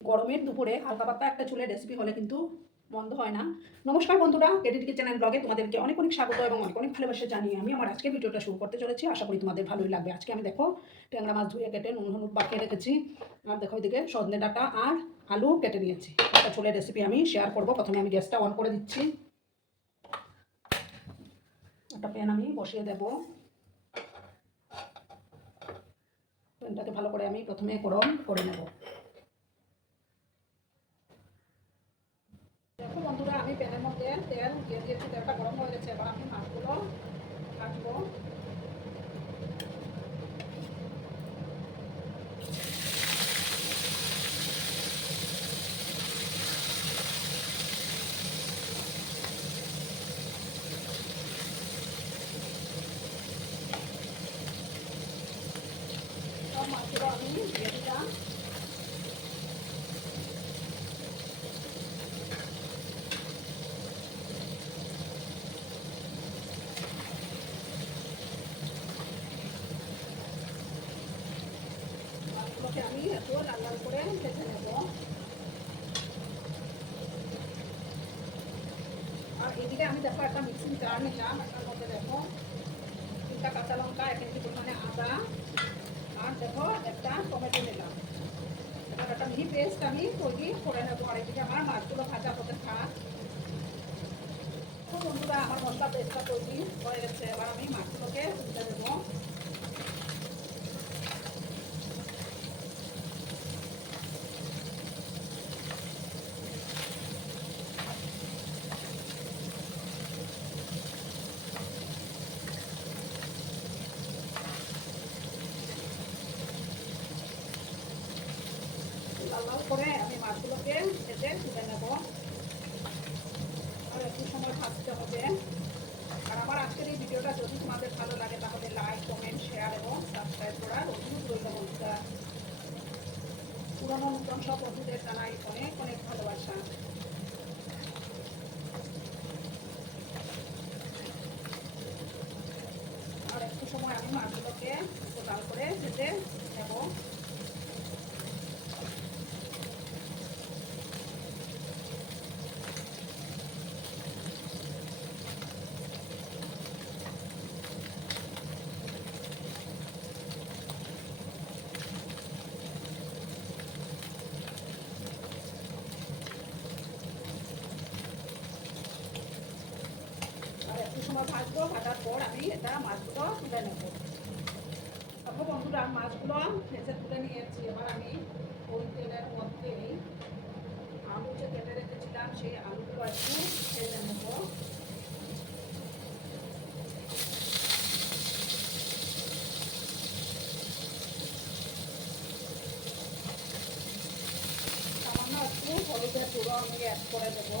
গরমের দুপুরে হালকা পাতলা একটা চুলের রেসিপি হলে কিন্তু মন্দ হয় না। নমস্কার বন্ধুরা, এডিট কিচেন অ্যান্ড ব্লগে তোমাদেরকে অনেক অনেক স্বাগত এবং অনেক অনেক ভালোবাসা জানিয়ে আমি আমার আজকের ভিডিওটা শুরু করতে চলেছি। আশা করি তোমাদের ভালোই লাগবে। আজকে আমি দেখো ট্যাংরা মাছ ধুয়ে কেটে নুন হলুদ মাখিয়ে রেখেছি, আর দেখো এদিকে সজনে ডাঁটা আর আলু কেটে নিয়েছি। একটা চুলের রেসিপি আমি শেয়ার করব। প্রথমে আমি গ্যাসটা অন করে দিচ্ছি, একটা প্যান আমি বসিয়ে দেব। প্যানটাকে ভালো করে আমি প্রথমে গরম করে নেব। দেখো বন্ধুরা, আমি প্যানের মধ্যে তেল দিয়ে দিয়েছি, তেলটা গরম হয়ে গেছে। এবার আমি মাছগুলো ভাজবো। সব মাছগুলো আমি দিয়ে দিলাম। মাছগুলোকে আমি একটু লাল লাল করে ভেজে নেব। আর এদিকে আমি দেখো একটা মিক্সিং জার নিলাম। এটার মধ্যে দেখো 3টা কাঁচা লঙ্কা, 1 ইঞ্চি পরিমাণে আদা, আর দেখো একটা টমেটো নিলাম। এবার একটা মিহি পেস্ট আমি তৈরি করে নেবো। আর এদিকে আমার মাছগুলো ভাজা হতে থাক। তো বন্ধুরা, আমার মশলা পেস্টটা তৈরি হয়ে গেছে। এবার আমি মাছগুলোকে তুলে দেবো। লাল লাল করে আমি মাছগুলোকে ভেজে তুলে নেবো। আর একটু সময় ভাজতে হবে। আর আমার আজকের এই ভিডিওটা যদি তোমাদের ভালো লাগে তাহলে লাইক, কমেন্ট, শেয়ার এবং সাবস্ক্রাইব করার অনুরোধ রইল বন্ধুরা। পুরনো নতুন সব বন্ধুদের জানাই অনেক অনেক ভালোবাসা। আর একটু সময় আমি মাছগুলোকে একটু লাল করে ভেজে নেব। আর একটু সময় ভাজবো। ভাজার পর আমি এটা মাছগুলো তুলে নেব। তারপর বন্ধুরা, মাছগুলো ভেজে তুলে নিয়েছি। এবার আমি ওই তেলের মধ্যেই আলু যে কেটে রেখেছিলাম সেই আলুগুলো একটু ভেজে নেব। সামান্য একটু হলুদের গুঁড়ো আমি অ্যাড করে দেবো।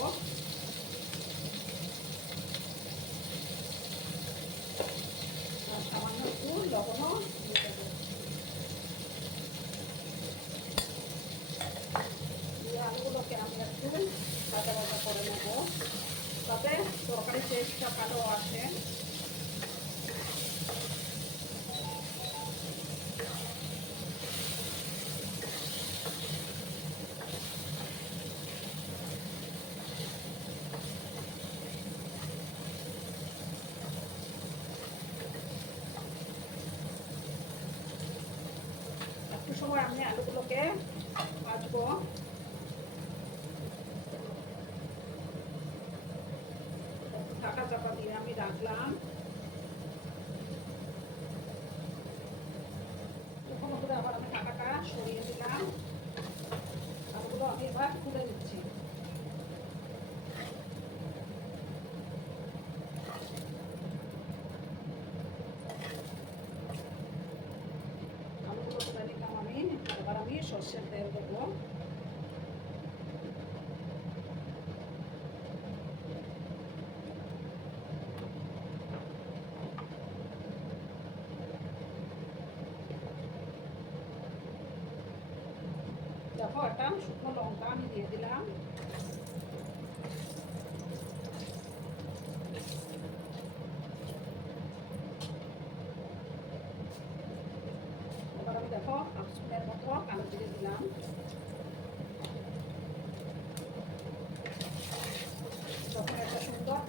আর সামান্য একটু লবণও দিয়ে দেবো। দিয়ে আলুগুলোকে আমি একটু ভাজা ভাজা করে নেব, যাতে তরকারির টেস্টটা ভালো আসে। একটু সময় আমি আলুগুলোকে ভাজবো। ঢাকা চাপা দিয়ে আমি রাখলাম। তখন করে আবার আমি ঢাকাটা সরিয়ে দিলাম। আলুগুলো আমি এবার তুলে দিচ্ছি। আলুগুলো তুলে নিলাম আমি। এবার আমি সর্ষের তেল দেবো। দেখো একটা শুকনো লঙ্কা আমি দিয়ে দিলাম। এবার আমি দেখো 1/2 স্পুনের মতো কালো জিরে দিলাম।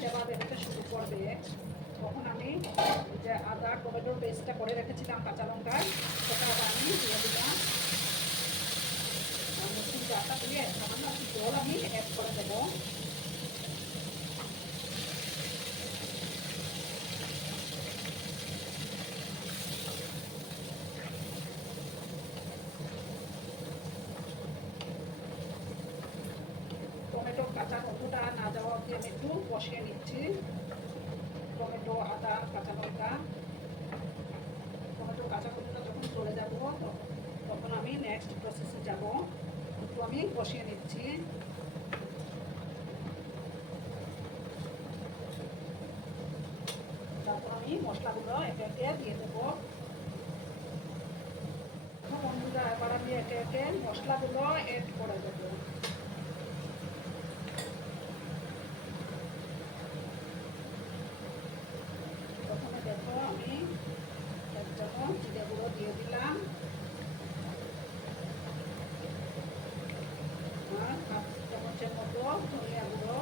তেবা বেরোতে শুরু করবে, তখন আমি যে আদা টমেটোর পেস্টটা করে রেখেছিলাম কাঁচা লঙ্কার, সেটা আমি দিয়ে দিলাম। মিক্সিং জারটা দিয়ে সামান্য একটু জল আমি অ্যাড করে দেবো। টমেটো কাঁচা গন্ধটা না যাওয়া অবধি আমি একটু কষিয়ে নিচ্ছি। টমেটো, আদা, কাঁচা লঙ্কা, টমেটো কাঁচা গন্ধটা যখন চলে যাব তখন আমি নেক্সট প্রসেসে যাব। একটু আমি কষিয়ে নিচ্ছি। তারপর আমি মশলাগুলো একে একে দিয়ে দেবো। বন্ধুরা এবার আমি একে একে মশলাগুলো এড করে দেবো। প্রথমে দেখো আমি 1 চামচ জিরে গুঁড়ো দিয়ে দিলাম, আর 1/2 চামচের মতো ধনিয়া গুঁড়ো,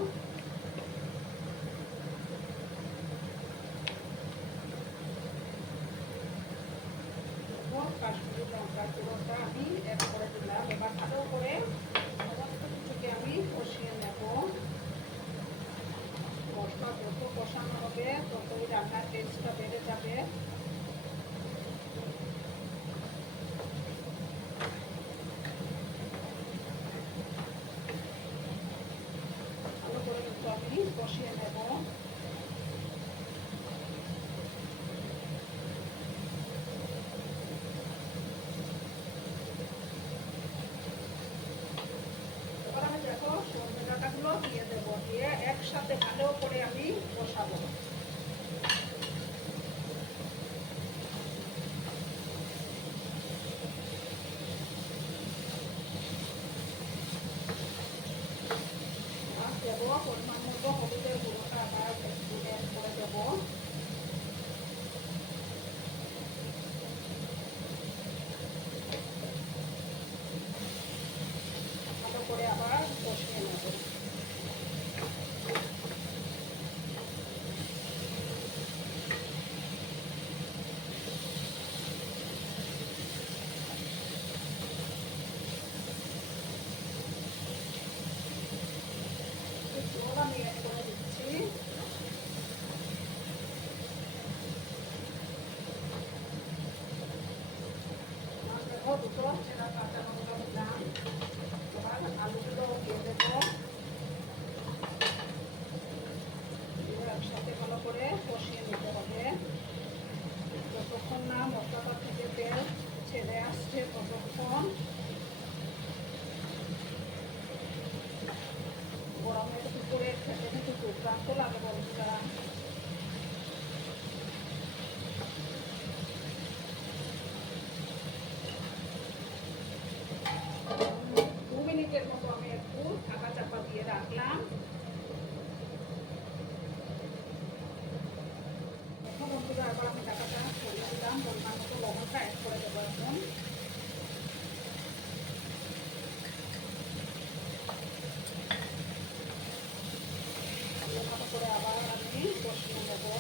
কাশ্মীরি লঙ্কার গুঁড়োটা আমি অ্যাড করে দিলাম। এবার ভালো করে সমস্ত কিছুকে আমি কষিয়ে নেব। মশলা যত কষানো হবে ততই রান্নার টেস্টটা বেড়ে যাবে। ভালো করে কিন্তু আমি কষিয়ে নেব। এবার আমি দেখো সজনে ডাঁটাগুলো দিয়ে দেবো, দিয়ে একসাথে ভালো করে আমি কষাবো। দেবো পরিমাণ মতো হলুদের গুঁড়োটা আবার একটু অ্যাড করে দেবো। ভালো করে আবার কষিয়ে নেব। জল আমি অ্যাড করে দিচ্ছি। দেখো দুটো চেরা কাঁচা লঙ্কা দিলাম। এবার আলুগুলো দিয়ে দেবো, একসাথে ভালো করে কষিয়ে নিতে হবে। যতক্ষণ না মশলাটা থেকে তেল ছেড়ে আসছে ততক্ষণ। গরমের দুপুরে খেতে কিন্তু দুর্দান্ত লাগে বন্ধুরা। দু মিনিটের মতো আমি একটু ঢাকা চাপা দিয়ে রাখলাম। এখন বন্ধুরা আবার আমি ঢাকাটা সরিয়ে দিলাম, পরিমাণ মতো লবণটা অ্যাড করে দেবো এখন। ভালো করে আবার আমি কষিয়ে নেবো।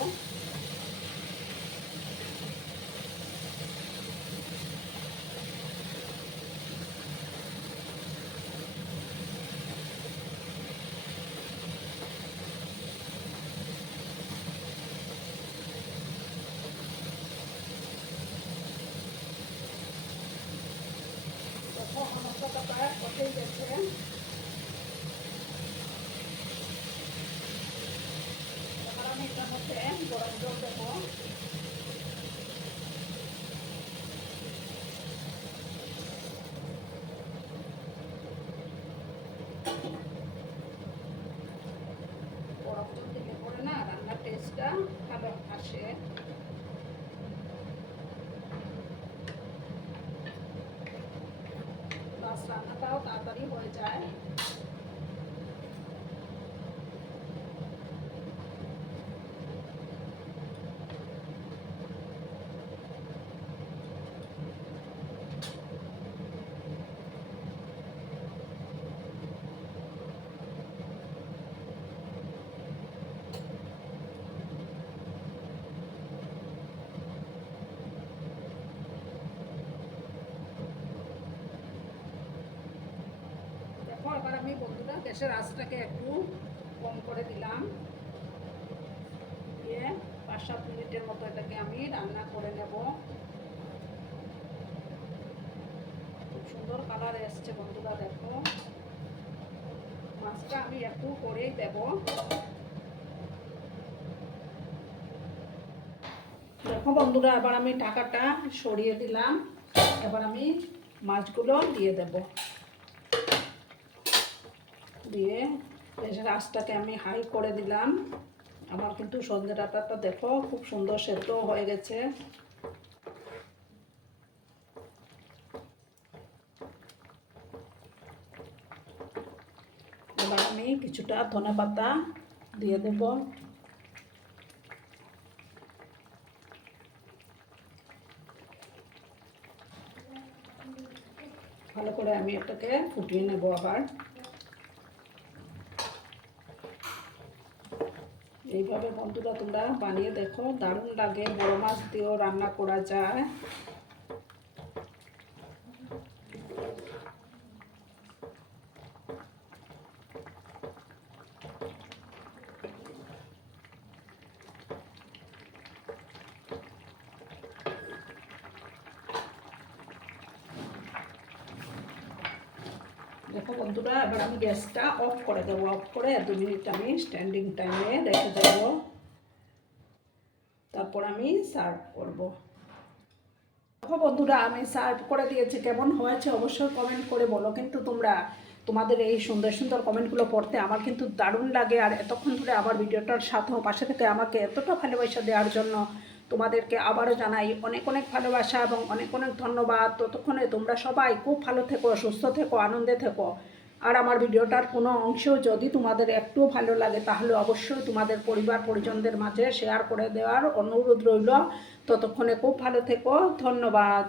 দেখো মশলাটা প্রায় কষেই গেছে। এবার আমি এটার মধ্যে গরম জল দেবো। গরম জল দিলে পরে না রান্নার টেস্টটা ভালো আসে। প্লাস রান্নাটাও তাড়াতাড়ি হয়ে যায়। গ্যাসের আঁচটাকে একটু কম করে দিলাম, দিয়ে 5-7 মিনিটের মতো এটাকে আমি রান্না করে নেব। খুব সুন্দর কালার এসছে বন্ধুরা, দেখো মাছটা আমি একটু করেই দেব। দেখো বন্ধুরা, এবার আমি ঢাকাটা সরিয়ে দিলাম, এবার আমি মাছগুলো দিয়ে দেব। দিয়ে গ্যাসের আঁচটাকে আমি হাই করে দিলাম। আমার কিন্তু সজনে ডাঁটাটা দেখো খুব সুন্দর সেদ্ধ হয়ে গেছে। এবার আমি কিছুটা ধনেপাতা দিয়ে দেব। ভালো করে আমি এটাকে ফুটিয়ে নেব আবার। এইভাবে বন্ধুরা তোমরা বানিয়ে দেখো, দারুণ লাগে। বড় মাছ দিয়েও রান্না করা যায়। দেখো বন্ধুরা, এবার আমি গ্যাসটা অফ করে দেবো। অফ করে 2 মিনিট আমি স্ট্যান্ডিং টাইমে রেখে দেব, তারপর আমি সার্ভ করব। দেখো বন্ধুরা, আমি সার্ভ করে দিয়েছি। কেমন হয়েছে অবশ্যই কমেন্ট করে বলো। কিন্তু তোমরা তোমাদের এই সুন্দর সুন্দর কমেন্টগুলো পড়তে আমার কিন্তু দারুণ লাগে। আর এতক্ষণ ধরে আমার ভিডিওটার সাথেও পাশে থেকে আমাকে এতটা ভালোবাসা দেওয়ার জন্য তোমাদেরকে আবারও জানাই অনেক অনেক ভালোবাসা এবং অনেক অনেক ধন্যবাদ। ততক্ষণে তোমরা সবাই খুব ভালো থেকো, সুস্থ থেকো, আনন্দে থেকো। আর আমার ভিডিওটার কোনো অংশেও যদি তোমাদের একটু ভালো লাগে তাহলে অবশ্যই তোমাদের পরিবার পরিজনদের মাঝে শেয়ার করে দেওয়ার অনুরোধ রইল। ততক্ষণে খুব ভালো থেকো, ধন্যবাদ।